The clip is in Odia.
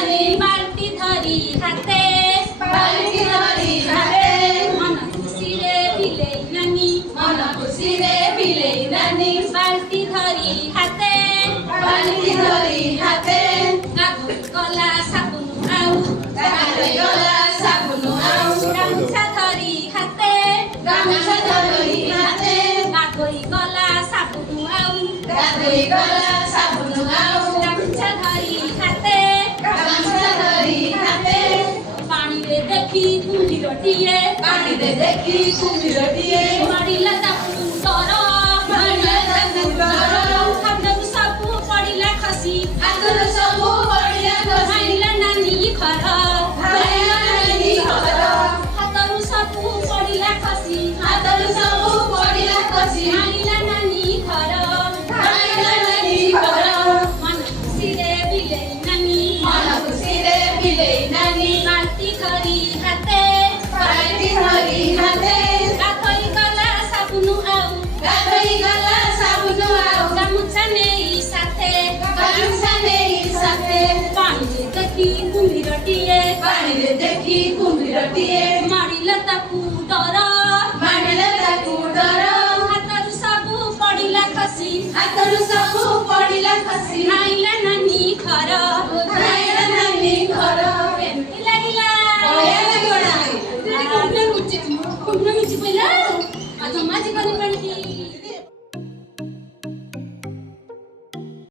ନାନୀ ବାଲ୍ଟି ଧରି ହାତେ ବାଲ୍ଟି ଧରି ହାତେ ମନ ଖୁସିରେ ବିଲେଇ ନାନୀ ମନ ଖୁସିରେ ବିଲେଇ ନାନୀ ବାଲ୍ଟି ଧରି ହାତେ ବାଲ୍ଟି ଧରି ହାତେ ଗାଧୋଇ ଗଲା ସାବୁନ ଆଉ ଗାଧୋଇ ଗଲା ସାବୁନ ଆଉ ଗାମୁଛା ଧରି ହାତେ ଗାମୁଛା ଧରି ହାତେ ଗାଧୋଇ ଗଲା ସାବୁନ ଆଉ ଗାଧୋଇ ଗଲା ସାବୁନ ଆଉ ଗାମୁଛା ଧରି ହାତେ ଗାମୁଛା ଧରି ହାତେ ପାଣିରେ ଦେଖି କୁମ୍ଭୀରଟିଏ ପାଣିରେ ଦେଖି କୁମ୍ଭୀରଟିଏ ମାରିଲା ତାକୁ ଡର ମାରିଲା ତାକୁ ଡର ହାତରୁ ସବୁ ପଡ଼ିଲା ଖସି ହାତରୁ ସବୁ ପଡ଼ିଲା ଖସି ମାରିଲା ନାନୀ ଘର ମାରିଲା ନାନୀ ଘର ହାତରୁ ସବୁ ପଡ଼ିଲା ଖସି ହାତରୁ ସବୁ ପଡ଼ିଲା ଖସି ମାରିଲା ନାନୀ ଘର ମାରିଲା ନାନୀ ଘର ମନ ଖୁସିରେ ବିଲେଇ ନାନୀ ମନ ଖୁସିରେ ବିଲେଇ ନାନୀ ବାଲ୍ଟି ଧରି ହାତେ ବାଲ୍ଟି ଧରି ହାତେ ଗାଧୋଇ ଗଲା ସାବୁନ ଆଉ ଗାଧୋଇ ଗଲା ସାବୁନ ଆଉ ଗାମୁଛା ନେଇ ସାଥେ ଗାମୁଛା ନେଇ ସାଥେ ପାଣିରେ ଦେଖି କୁମ୍ଭୀରଟିଏ ପାଣିରେ ଦେଖି କୁମ୍ଭୀରଟିଏ ମାରିଲା ତାକୁ ଡର ମାରିଲା ତାକୁ ଡର ହାତରୁ ସବୁ ପଡ଼ିଲା ଖସି ହାତରୁ ସବୁ ପଡ଼ିଲା ଖସି